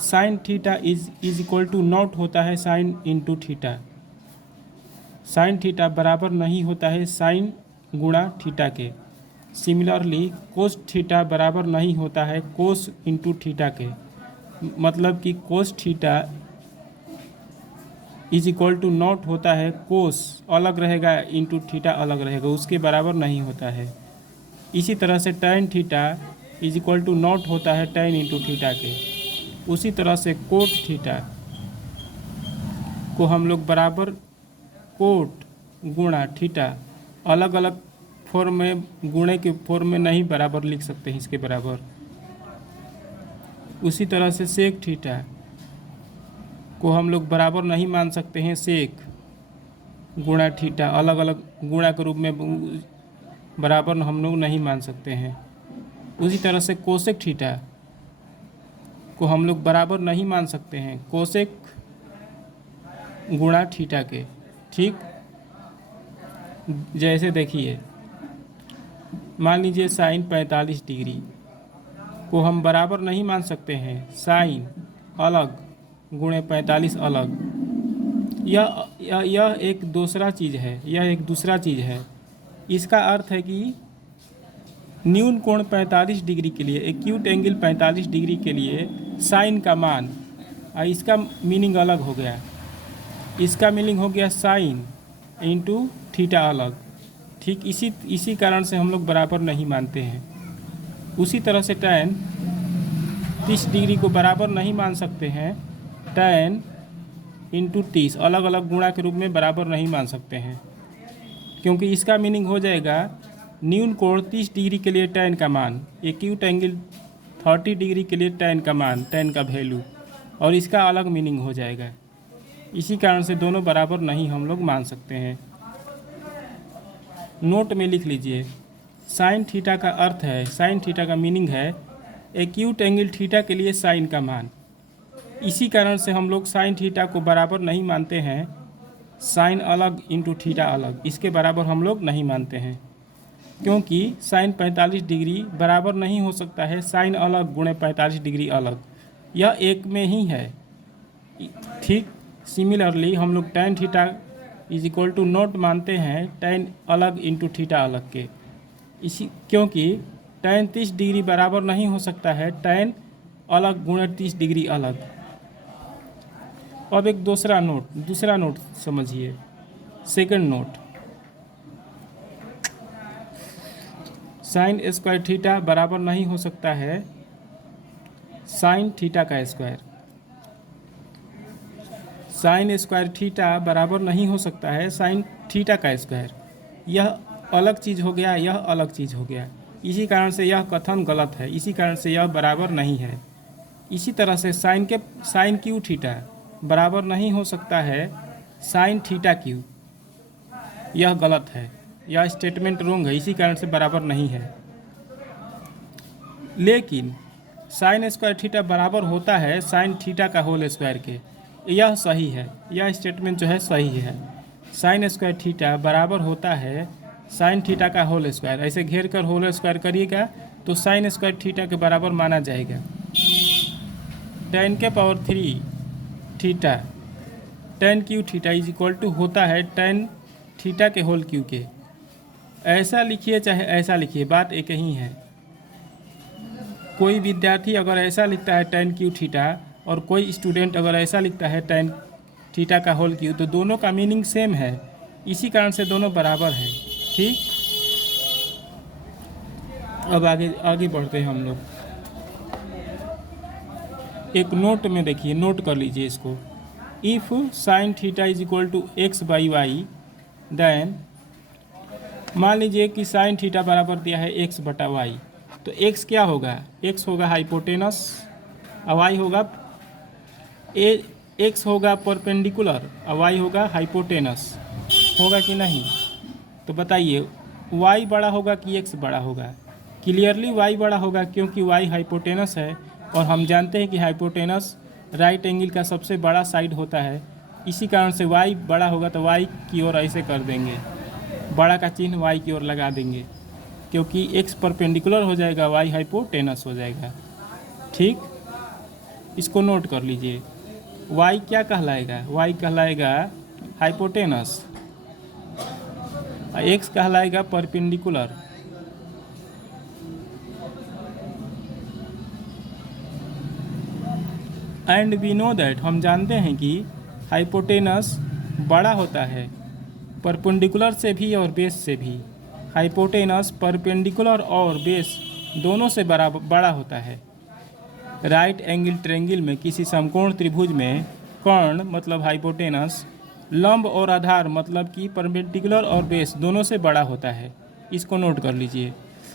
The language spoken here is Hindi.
Sign theta is equal to not होता है sine into theta. Sine theta बराबर नहीं होता है साइन गुणा थीटा के। सिमिलरली कोस थीटा बराबर नहीं होता है कोस इंटू थीटा के। मतलब कि cos theta is equal to not होता है कोस अलग रहेगा इंटू थीटा अलग रहेगा, उसके बराबर नहीं होता है। इसी तरह से tan theta is equal to not होता है टैन इंटू थीटा के। उसी तरह से कोट थीटा को हम लोग बराबर कोट गुणा थीटा अलग अलग फॉर्म में, गुणे के फॉर्म में नहीं बराबर लिख सकते हैं इसके बराबर। उसी तरह से सेक थीटा को हम लोग बराबर नहीं मान सकते हैं सेक गुणा थीटा, अलग अलग गुणा के रूप में बराबर हम लोग नहीं मान सकते हैं। उसी तरह से कोसेक थीटा को हम लोग बराबर नहीं मान सकते हैं कोसेक गुणा थीटा के। ठीक, जैसे देखिए मान लीजिए साइन 45 डिग्री को हम बराबर नहीं मान सकते हैं साइन अलग गुणे 45 अलग। यह एक दूसरा चीज़ है, यह एक दूसरा चीज़ है। इसका अर्थ है कि न्यून कोण 45 डिग्री के लिए, एक्यूट एंगल 45 डिग्री के लिए साइन का मान, इसका मीनिंग अलग हो गया। इसका मीनिंग हो गया साइन इंटू थीटा अलग। ठीक, इसी कारण से हम लोग बराबर नहीं मानते हैं। उसी तरह से टैन 30 डिग्री को बराबर नहीं मान सकते हैं टैन इंटू 30, अलग अलग गुणा के रूप में बराबर नहीं मान सकते हैं, क्योंकि इसका मीनिंग हो जाएगा न्यून कोण 30 डिग्री के लिए टैन का मान, एक्यूट एंगल 30 डिग्री के लिए टैन का मान, टैन का वैल्यू, और इसका अलग मीनिंग हो जाएगा। इसी कारण से दोनों बराबर नहीं हम लोग मान सकते हैं। नोट में लिख लीजिए, साइन थीटा का अर्थ है, साइन थीटा का मीनिंग है एक्यूट एंगल थीटा के लिए साइन का मान। इसी कारण से हम लोग साइन थीटा को बराबर नहीं मानते हैं साइन अलग इंटू थीटा अलग, इसके बराबर हम लोग नहीं मानते हैं, क्योंकि साइन 45 डिग्री बराबर नहीं हो सकता है साइन अलग गुणे 45 डिग्री अलग, यह एक में ही है। ठीक, सिमिलरली हम लोग tan theta is equal to not मानते हैं टैन अलग इंटू थीटा अलग के, इसी क्योंकि टैन 30 डिग्री बराबर नहीं हो सकता है टैन अलग गुणे 30 डिग्री अलग। अब एक दूसरा नोट समझिए, second note, sine square theta बराबर नहीं हो सकता है साइन थीटा का स्क्वायर। साइन स्क्वायर थीटा बराबर नहीं हो सकता है साइन थीटा का स्क्वायर। यह अलग चीज़ हो गया, यह अलग चीज़ हो गया। इसी कारण से यह कथन गलत है, इसी कारण से यह बराबर नहीं है। इसी तरह से साइन क्यू थीटा बराबर नहीं हो सकता है साइन थीटा क्यू, यह गलत है, यह स्टेटमेंट रोंग है, इसी कारण से बराबर नहीं है। लेकिन साइन स्क्वायर थीटा बराबर होता है साइन थीटा का होल स्क्वायर के, यह सही है, यह स्टेटमेंट जो है सही है। साइन स्क्वायर थीटा बराबर होता है साइन थीटा का होल स्क्वायर, ऐसे घेर कर होल स्क्वायर करिएगा तो साइन स्क्वायर थीटा के बराबर माना जाएगा। tan के power 3 theta tan cube theta is equal to होता है tan थीटा के होल क्यू के। ऐसा लिखिए चाहे ऐसा लिखिए, बात एक ही है। कोई विद्यार्थी अगर ऐसा लिखता है tan क्यू थीटा और कोई स्टूडेंट अगर ऐसा लिखता है tan थीटा का होल क्यू, तो दोनों का मीनिंग सेम है, इसी कारण से दोनों बराबर हैं। ठीक, अब आगे बढ़ते हैं हम लोग। एक नोट में देखिए, नोट कर लीजिए इसको, if sine theta is equal to X by Y, then मान लीजिए कि साइन थीटा बराबर दिया है एक्स बटा वाई, तो एक्स क्या होगा, एक्स होगा हाइपोटेनस और वाई होगा एक्स होगा परपेंडिकुलर और वाई होगा हाइपोटेनस, होगा कि नहीं? तो बताइए y बड़ा होगा कि x बड़ा होगा? क्लियरली y बड़ा होगा, क्योंकि y हाइपोटेनस है और हम जानते हैं कि हाइपोटेनस राइट एंगल का सबसे बड़ा साइड होता है। इसी कारण से y बड़ा होगा तो y की ओर ऐसे कर देंगे, बड़ा का चिन्ह y की ओर लगा देंगे, क्योंकि x परपेंडिकुलर हो जाएगा, y हाइपोटेनस हो जाएगा। ठीक, इसको नोट कर लीजिए। y क्या कहलाएगा? y कहलाएगा हाइपोटेनस, x कहलाएगा perpendicular. And we know that, हम जानते हैं कि हाइपोटेनस बड़ा होता है परपेंडिकुलर से भी और बेस से भी। हाइपोटेनस परपेंडिकुलर और बेस दोनों से बड़ा होता है। राइट एंगल ट्रायंगल में किसी समकोण त्रिभुज में कर्ण मतलब हाइपोटेनस, लंब और आधार मतलब कि परपेंडिकुलर और बेस दोनों से बड़ा होता है। इसको नोट कर लीजिए।